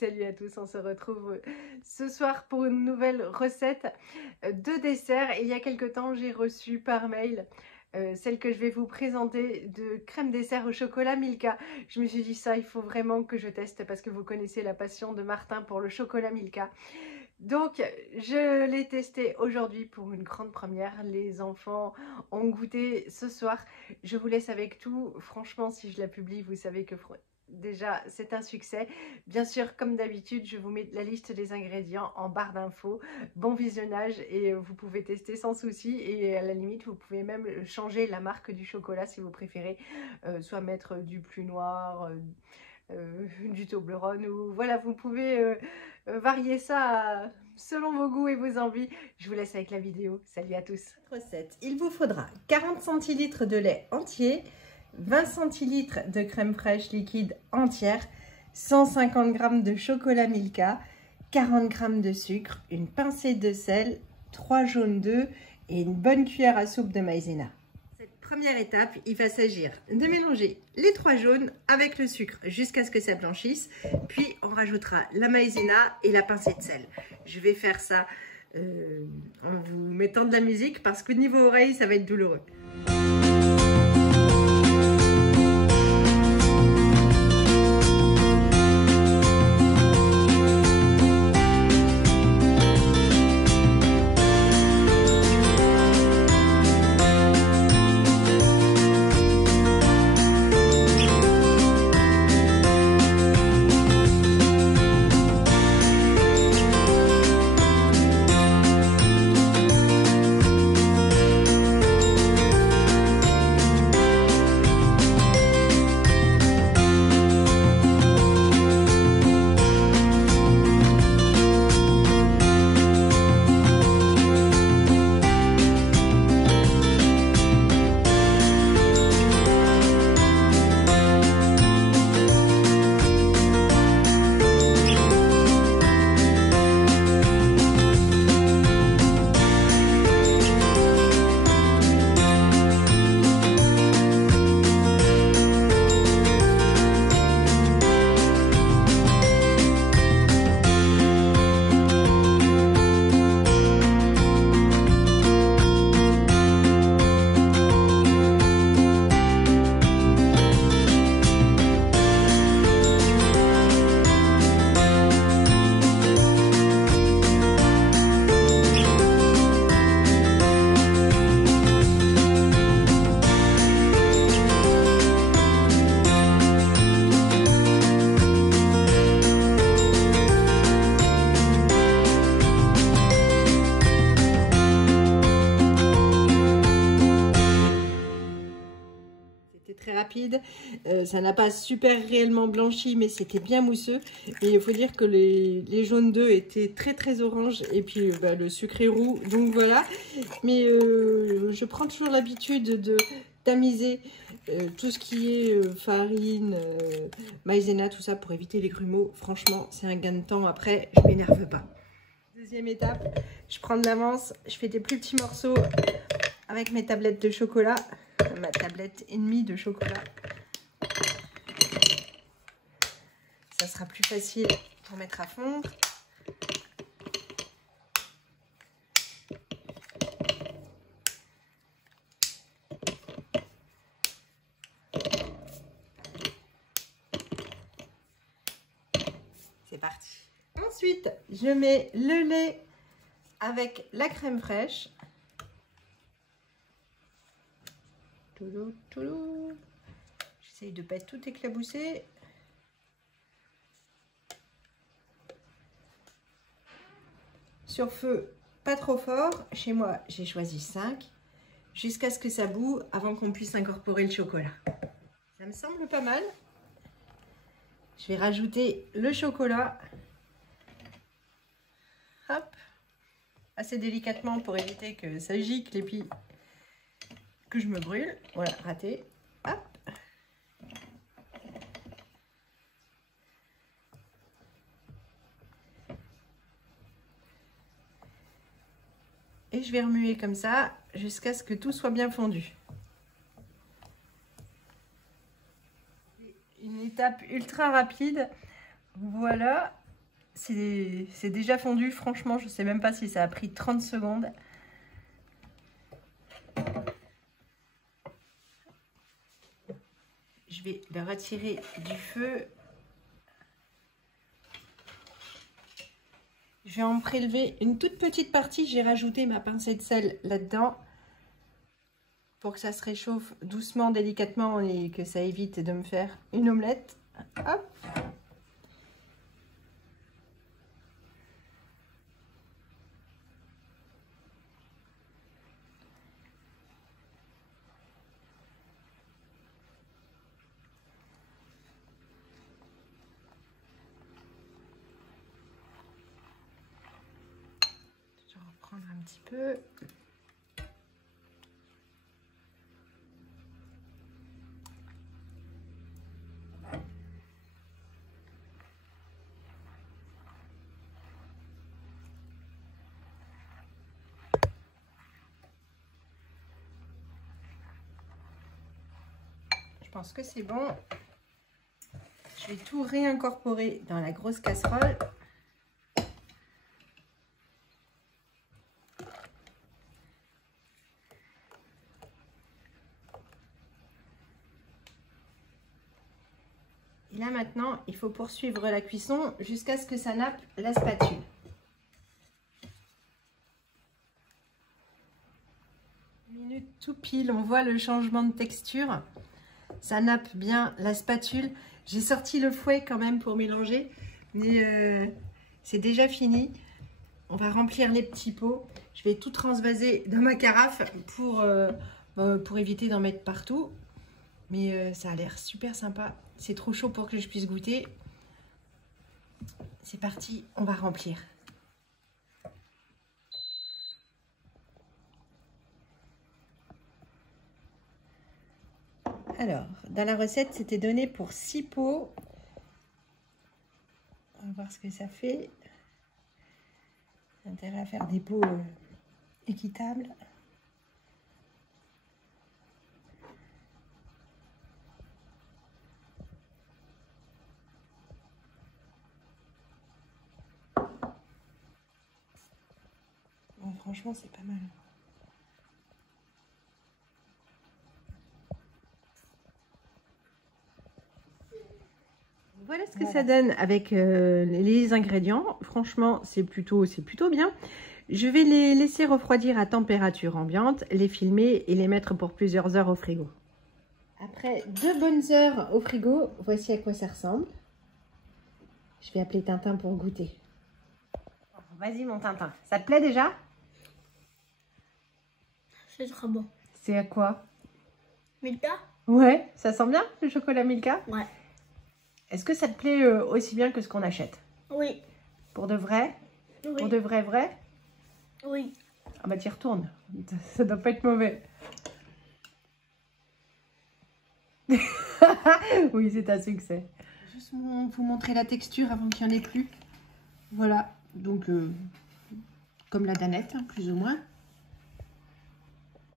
Salut à tous, on se retrouve ce soir pour une nouvelle recette de dessert. Il y a quelque temps, j'ai reçu par mail celle que je vais vous présenter de crème dessert au chocolat Milka. Je me suis dit ça, il faut vraiment que je teste parce que vous connaissez la passion de Martin pour le chocolat Milka. Donc, je l'ai testé aujourd'hui pour une grande première. Les enfants ont goûté ce soir. Je vous laisse avec tout. Franchement, si je la publie, vous savez que déjà, c'est un succès. Bien sûr, comme d'habitude, je vous mets la liste des ingrédients en barre d'infos. Bon visionnage et vous pouvez tester sans souci. Et à la limite, vous pouvez même changer la marque du chocolat si vous préférez. Soit mettre du plus noir, du Toblerone ou voilà, vous pouvez varier ça selon vos goûts et vos envies. Je vous laisse avec la vidéo. Salut à tous. Recette. Il vous faudra 40 centilitres de lait entier, 20 centilitres de crème fraîche liquide entière, 150 g de chocolat Milka, 40 g de sucre, une pincée de sel, 3 jaunes d'œufs et une bonne cuillère à soupe de maïzena. Première étape, il va s'agir de mélanger les 3 jaunes avec le sucre jusqu'à ce que ça blanchisse. Puis on rajoutera la maïzena et la pincée de sel. Je vais faire ça en vous mettant de la musique parce que niveau oreille, ça va être douloureux. Très rapide, ça n'a pas super réellement blanchi mais c'était bien mousseux et il faut dire que les jaunes d'œufs étaient très orange et puis le sucre est roux, donc voilà. Mais je prends toujours l'habitude de tamiser tout ce qui est farine, maïzena, tout ça pour éviter les grumeaux. Franchement, c'est un gain de temps, après je m'énerve pas. Deuxième étape, je prends de l'avance, je fais des plus petits morceaux avec mes tablettes de chocolat. Ma tablette et demie de chocolat. Ça sera plus facile pour mettre à fondre. C'est parti. Ensuite, je mets le lait avec la crème fraîche. J'essaye de ne pas être tout éclaboussé. Sur feu pas trop fort. Chez moi, j'ai choisi 5 jusqu'à ce que ça bout avant qu'on puisse incorporer le chocolat. Ça me semble pas mal. Je vais rajouter le chocolat. Hop. Assez délicatement pour éviter que ça gicle et puis que je me brûle. Voilà, raté. Hop. Et je vais remuer comme ça jusqu'à ce que tout soit bien fondu. Une étape ultra rapide. Voilà. c'est déjà fondu. Franchement, je sais même pas si ça a pris 30 secondes. Je vais le retirer du feu. Je vais en prélever une toute petite partie. J'ai rajouté ma pincée de sel là-dedans pour que ça se réchauffe doucement, délicatement et que ça évite de me faire une omelette. Hop. Je vais reprendre un petit peu. Je pense que c'est bon. Je vais tout réincorporer dans la grosse casserole. Et là maintenant, il faut poursuivre la cuisson jusqu'à ce que ça nappe la spatule. Minute tout pile, on voit le changement de texture. Ça nappe bien la spatule. J'ai sorti le fouet quand même pour mélanger, mais c'est déjà fini. On va remplir les petits pots. Je vais tout transvaser dans ma carafe pour éviter d'en mettre partout. Mais ça a l'air super sympa. C'est trop chaud pour que je puisse goûter. C'est parti, on va remplir. Alors, dans la recette, c'était donné pour 6 pots. On va voir ce que ça fait. J'ai intérêt à faire des pots équitables. Bon, franchement, c'est pas mal. Voilà ce que ça donne avec les ingrédients. Franchement, c'est plutôt bien. Je vais les laisser refroidir à température ambiante, les filmer et les mettre pour plusieurs heures au frigo. Après 2 bonnes heures au frigo, voici à quoi ça ressemble. Je vais appeler Tintin pour goûter. Vas-y mon Tintin, ça te plaît déjà? C'est très bon. C'est à quoi? Milka? Ouais, ça sent bien le chocolat Milka? Ouais. Est-ce que ça te plaît aussi bien que ce qu'on achète? Oui. Pour de vrai? Oui. Pour de vrai? Oui. Ah bah t'y retournes, ça doit pas être mauvais. Oui, c'est un succès. Juste vous montrer la texture avant qu'il n'y en ait plus. Voilà, donc comme la danette, hein, plus ou moins.